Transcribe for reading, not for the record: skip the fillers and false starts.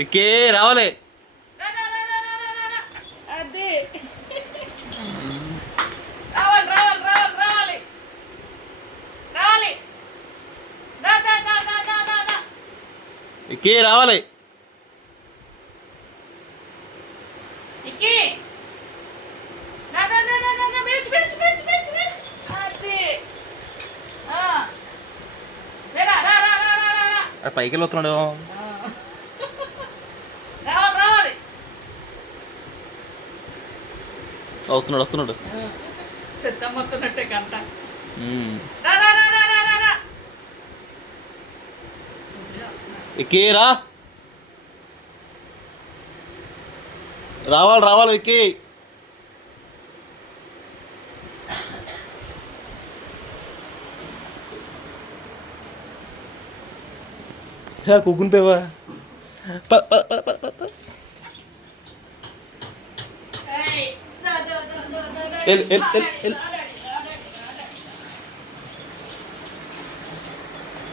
ఎక్కే రావాలి. అది రావాలి రావాలి రావాలి రావాలి రావాలి. ఎక్కే రావాలి. పైకి వెళ్ళొస్తున్నాడు. వస్తున్నాడు వస్తున్నాడు. చెత్తమ్మతున్నట్టే కంట. ఎక్కి రా. రావాలి రావాలి ఎక్కి. కూకుని పోవా. L L L L